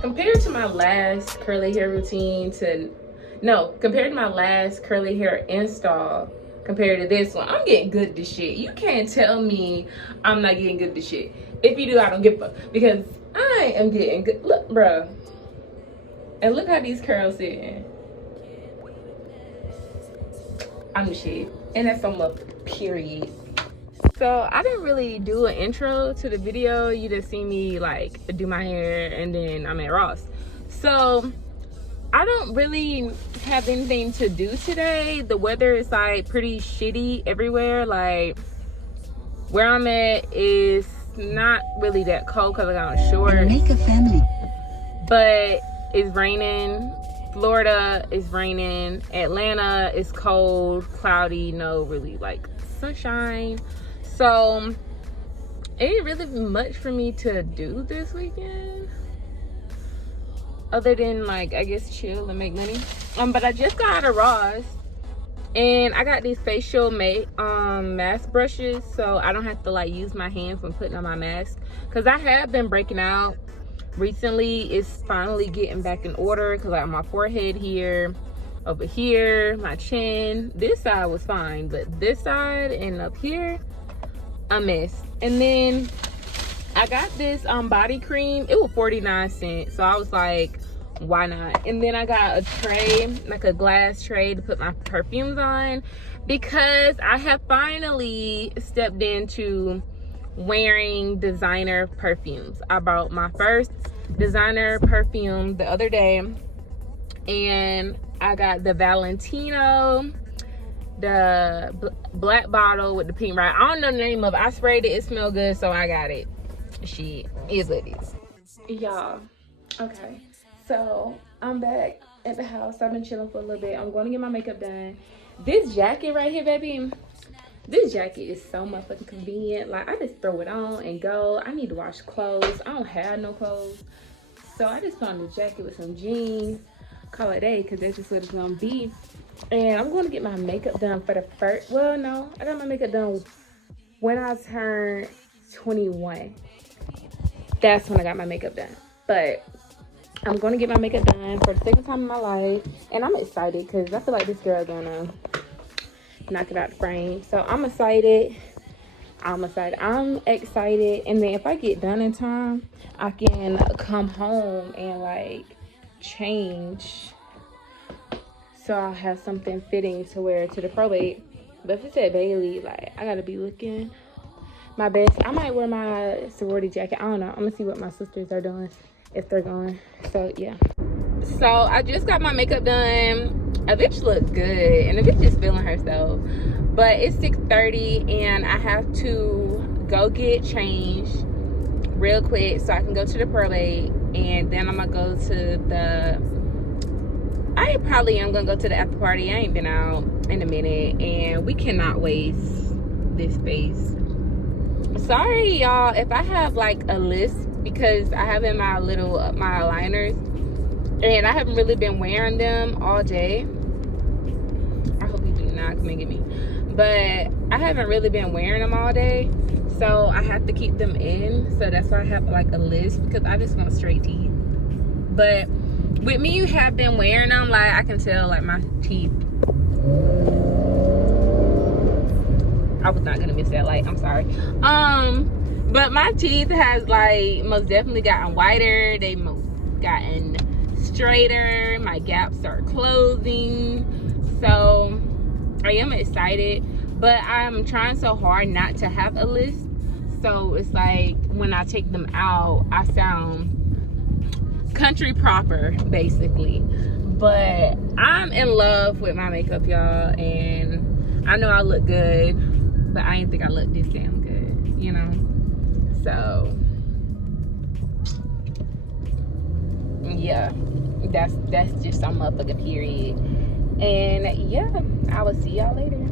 Compared to my last curly hair routine compared to my last curly hair install, compared to this one, I'm getting good at this shit. You can't tell me I'm not getting good at this shit. If you do, I don't give a fuck, because I am getting good. Look, bro, and look how these curls sitting. I'm the shit, and that's on my period. So I didn't really do an intro to the video. You just see me like do my hair and then I'm at Ross. So I don't really have anything to do today. The weather is like pretty shitty everywhere. Like where I'm at is not really that cold because I got on shorts. Make a family. But it's raining. Florida is raining. Atlanta is cold, cloudy, no really like sunshine. So it ain't really much for me to do this weekend, other than like I guess chill and make money. But I just got out of Ross and I got these facial mask brushes, so I don't have to like use my hands when putting on my mask, because I have been breaking out recently. It's finally getting back in order because I have my forehead here, over here, my chin. This side was fine, but this side and up here, a mess. And then I got this body cream. It was 49 cents, so I was like, why not? And then I got a tray, like a glass tray, to put my perfumes on, because I have finally stepped into wearing designer perfumes. I bought my first designer perfume the other day, and I got the Valentino, the black bottle with the pink wrap. I don't know the name of it. I sprayed it. It smelled good, so I got it. Shit, is what it is. Y'all, okay, so I'm back at the house. I've been chilling for a little bit. I'm going to get my makeup done. This jacket right here, baby, this jacket is so motherfucking convenient. Like, I just throw it on and go. I need to wash clothes. I don't have no clothes, so I just put on the jacket with some jeans, call it a day, because that's just what it's gonna be. And I'm going to get my makeup done for the first, well, no, I got my makeup done when I turned 21. That's when I got my makeup done. But I'm going to get my makeup done for the second time in my life. And I'm excited because I feel like this girl going to knock it out the frame. So I'm excited. I'm excited. And then if I get done in time, I can come home and like change, so I'll have something fitting to wear to the probate. But if it's at Bailey, like, I gotta be looking my best. I might wear my sorority jacket. I don't know. I'm gonna see what my sisters are doing, if they're going. So yeah. So I just got my makeup done. A bitch looks good, and a bitch is feeling herself. But it's 6:30, and I have to go get changed real quick so I can go to the probate, and then I'm gonna go to the, I probably am gonna go to the after party. I ain't been out in a minute, and we cannot waste this space. Sorry y'all if I have like a list, because I have in my my aligners, and I haven't really been wearing them all day. I hope you do not come and get me, but I haven't really been wearing them all day, so I have to keep them in. So that's why I have like a list, because I just want straight teeth. But with me, you have been wearing them, like I can tell like my teeth. I was not gonna miss that light, I'm sorry. But my teeth has like most definitely gotten whiter. They most gotten straighter. My gaps are closing. So I am excited, but I'm trying so hard not to have a list. So it's like when I take them out, I sound country proper basically. But I'm in love with my makeup, y'all, and I know I look good, but I didn't think I looked this damn good, you know. So yeah, that's just some motherfucking period. And yeah, I will see y'all later.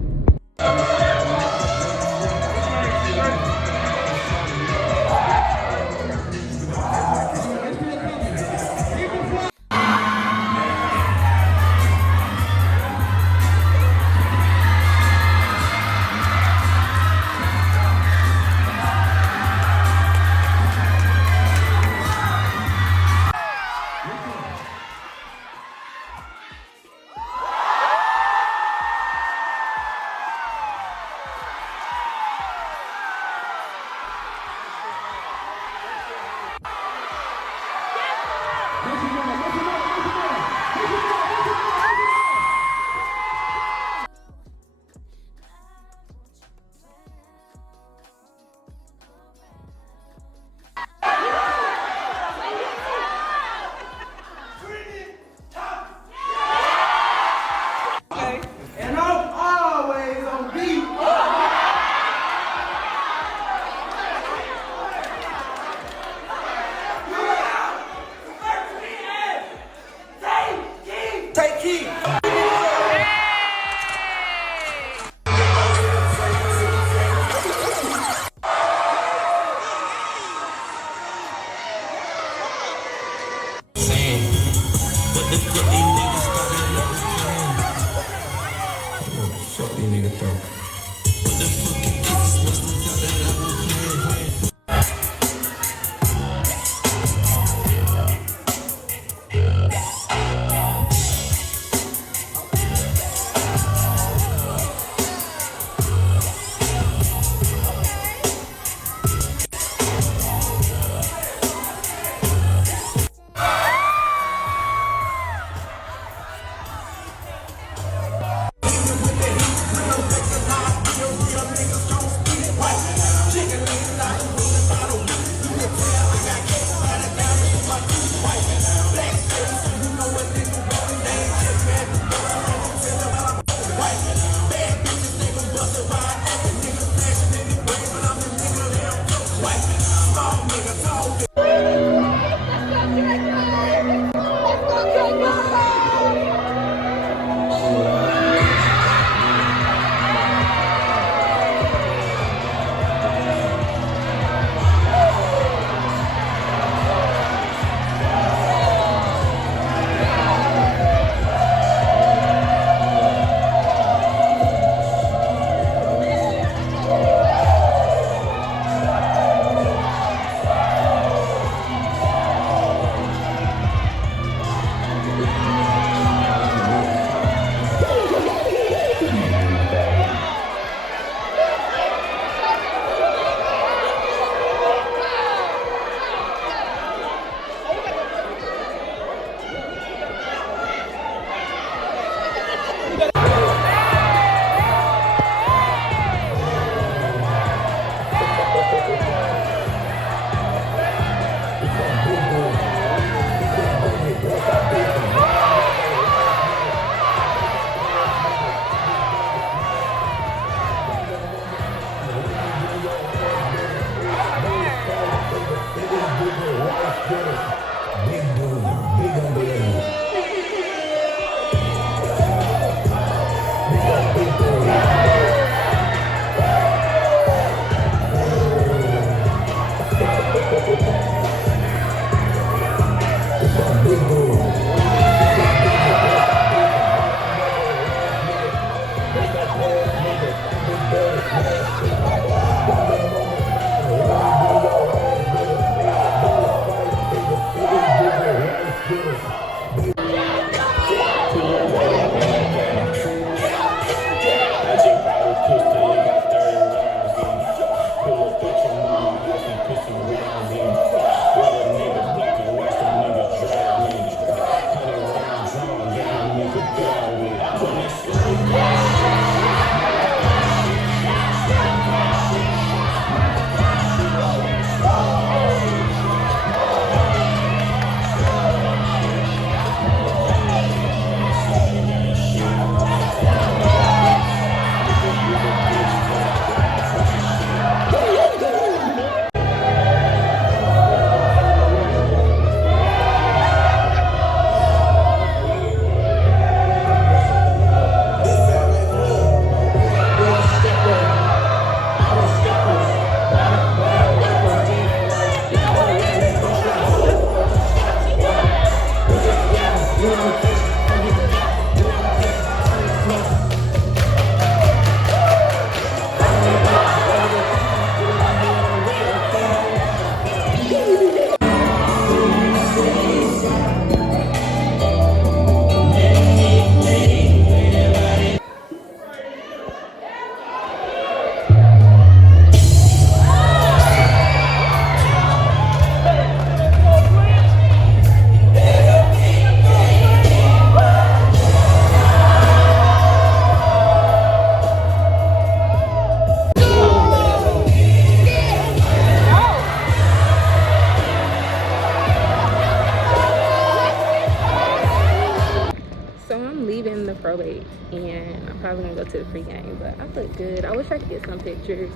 Probate, and I'm probably gonna go to the pregame, but I look good. I wish I could get some pictures,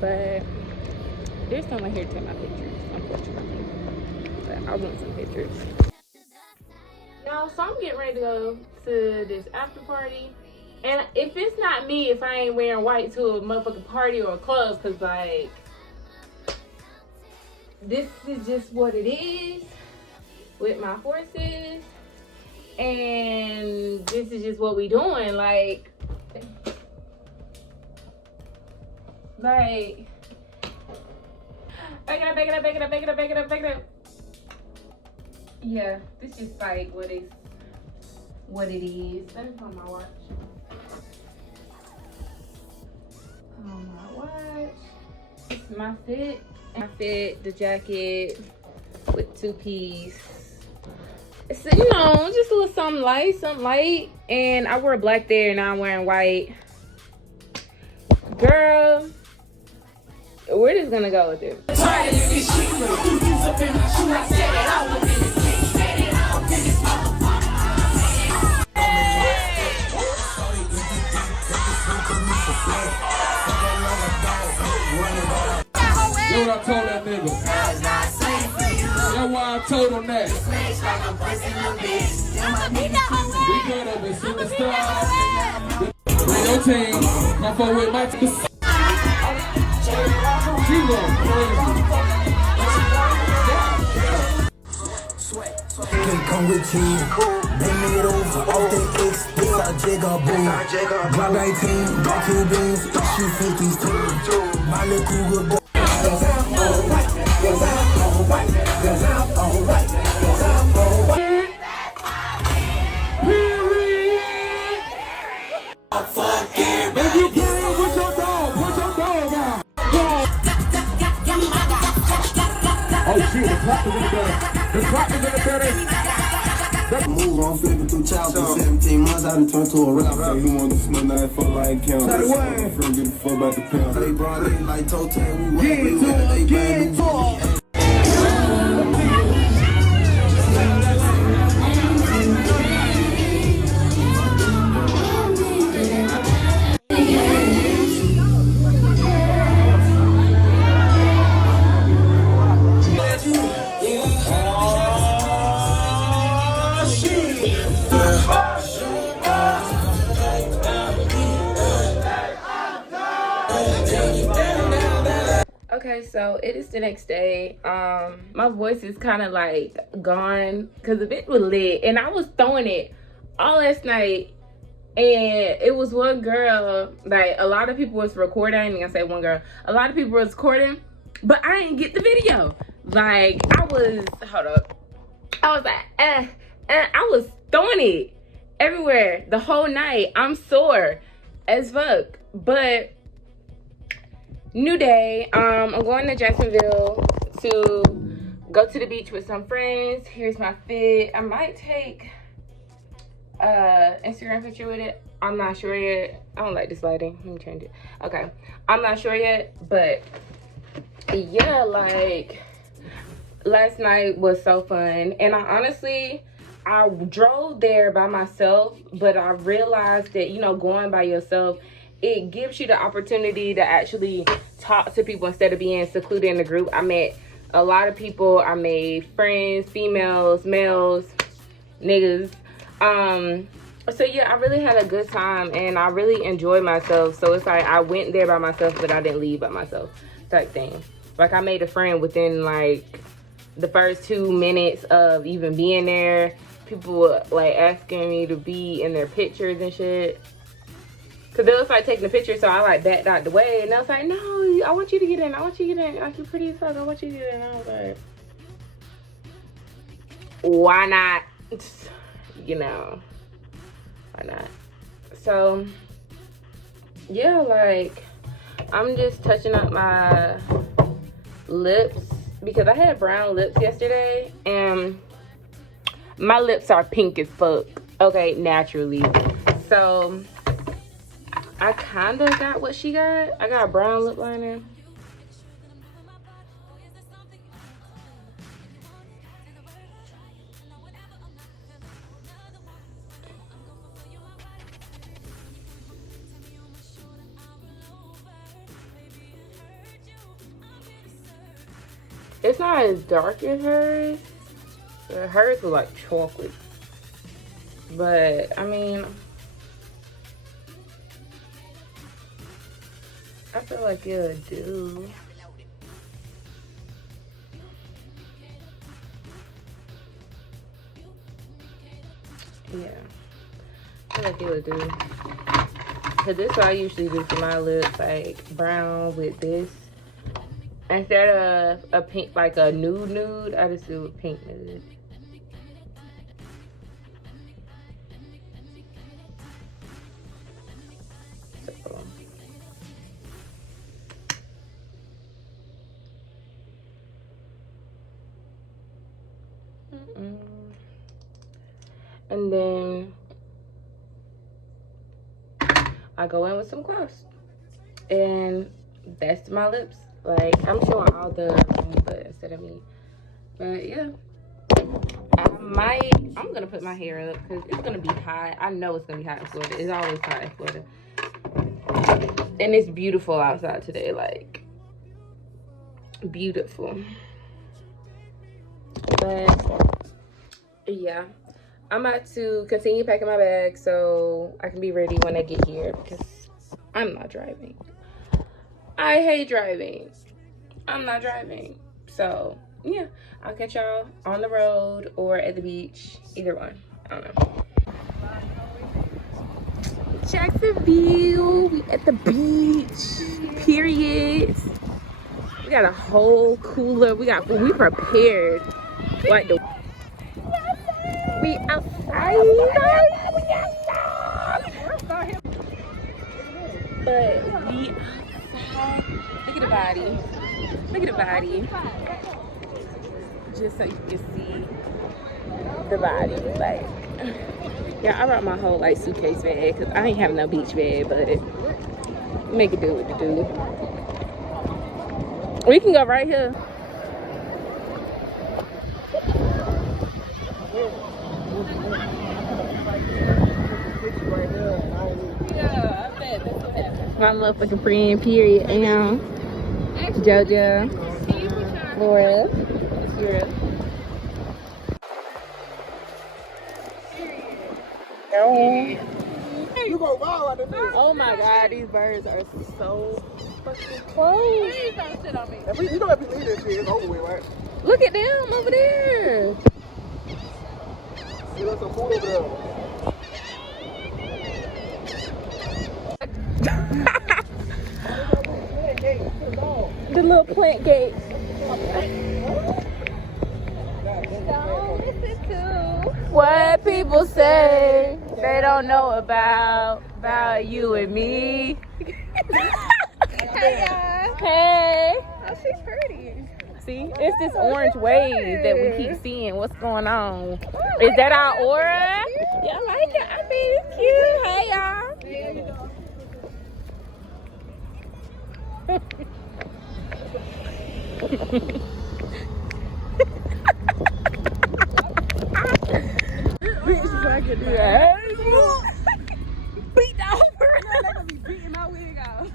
but there's someone here to take my pictures, unfortunately, but I want some pictures. Y'all, so I'm getting ready to go to this after party, and if it's not me, if I ain't wearing white to a motherfucking party or a club, cause like, this is just what it is with my horses. And this is just what we doing, like back it up, back it up, back it up, back it up, back it up, back it up. Yeah, this is like what it is. Let me put on my watch. On my watch. This is my fit. My fit, the jacket with 2-piece. So, you know, just a little something light, and I wore black there, and now I'm wearing white. Girl, we're just gonna go with it. what I told that nigga. That's why I told him that. We could have been superstars. When your team come forward with my team. She going crazy. Come with team, bring me it over, off the X, this our Jigga boom. Drop 19, back here beans, shoot 50s too. My little cougar boy. Cause I'm alright, cause I'm alright, cause I'm alright, cause I'm alright. Fuck it, if you playing with your dog, put your dog on. Oh shit, the clock is in the building. The clock is in the building. Move on, flipping through childhood, 17 months, I done turned to a rapper. You want to smell that fuck like count. From get the fuck about the pound. They brought it like toe tag, we went, they brand new. Okay, so it is the next day. My voice is kind of like gone because the bit was lit and I was throwing it all last night. And it was one girl, like a lot of people was recording. I ain't gonna say one girl. A lot of people was recording, but I didn't get the video. Like I was, hold up. I was like, I was throwing it everywhere the whole night. I'm sore as fuck, but new day. I'm going to Jacksonville to go to the beach with some friends. Here's my fit. I might take Instagram picture with it. I'm not sure yet. I don't like this lighting. Let me change it. Okay, I'm not sure yet, but yeah, like last night was so fun. And I drove there by myself, but I realized that, you know, going by yourself, it gives you the opportunity to actually talk to people instead of being secluded in the group. I met a lot of people. I made friends, females, males, niggas. So yeah, I really had a good time and I really enjoyed myself. So it's like I went there by myself, but I didn't leave by myself type thing. Like I made a friend within like the first 2 minutes of even being there. People were like asking me to be in their pictures and shit. Cause they was like taking the picture, so I like backed out the way, and I was like, "No, I want you to get in. I want you to get in. Like you're pretty as fuck. I want you to get in." And I was like, "Why not? You know, why not?" So yeah, like I'm just touching up my lips because I had brown lips yesterday, and my lips are pink as fuck. Okay, naturally. So I kind of got what she got. I got a brown lip liner. It's not as dark as hers. Hers was like chocolate. But, I mean, I feel like it'll do. Yeah. I feel like it would do. Cause this is what I usually do for my lips, like brown with this. Instead of a pink, like a nude, I just do a pink nude. And then I go in with some gloss, and that's my lips. Like I'm showing all the but instead of me, but yeah, I'm gonna put my hair up because it's gonna be hot. I know it's gonna be hot in Florida. It's always hot in Florida, and it's beautiful outside today. Like beautiful. But yeah, I'm about to continue packing my bag so I can be ready when I get here because I'm not driving. I hate driving. I'm not driving. So yeah, I'll catch y'all on the road or at the beach. Either one. I don't know. Jacksonville, we at the beach, period. We got a whole cooler. We prepared. Like the we outside. But we outside. Look at the body. Look at the body. Just so you can see the body. Like, yeah, I brought my whole like suitcase bag because I ain't have no beach bag, but make it do what it do. We can go right here. Yeah, I bet that's what happened. My motherfucking friend, period. And JoJo, Laura, You go wild out there. oh my God, these birds are so fucking close. If you know if you leave this shit, it's over with, right? Look at them over there. You got some food over there. The little plant gate. What people say they don't know about you and me. Hey y'all. Hey. Oh, she's pretty. See, it's this orange wave that we keep seeing. What's going on? Is that our aura? Yeah, I like it. I think it's cute. Hey y'all. Beat over. They're gonna be beating my wig off.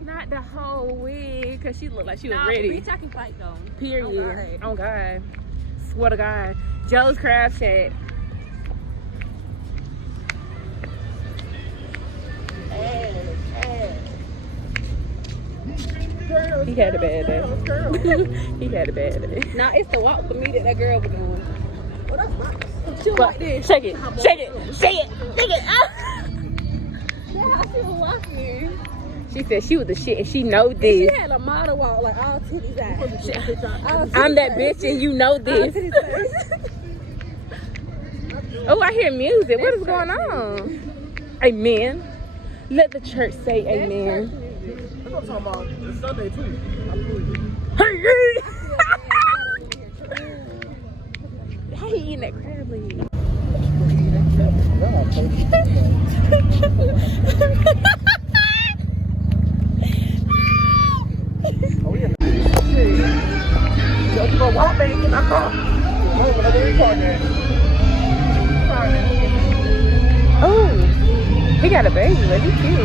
Not the whole wig, cause she looked like she was Nah, ready. bitch, I can fight though. Period. Oh God. Swear to God. Joe's Craft Shack. He had a bad day. He had a bad day. Now it's the walk for me that girl was doing. Oh, that's nice. She was like this. Shake it. Shake it. Shake it. Shake it. Ah. Yeah, how she was walking. She said she was the shit and she know this. She had a model walk, like all titties out. I'm that bitch and you know All this. titties out. Oh, I hear music. What is going on? Amen. Let the church say amen. That's what I'm talking about. It's Sunday too. How he eating that crab leg? Oh, he got a baby, but he's cute.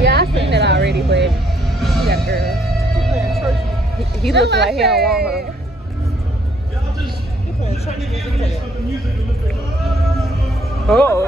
Yeah, I seen that already, but he got a girl. He looks like he don't want her. Oh.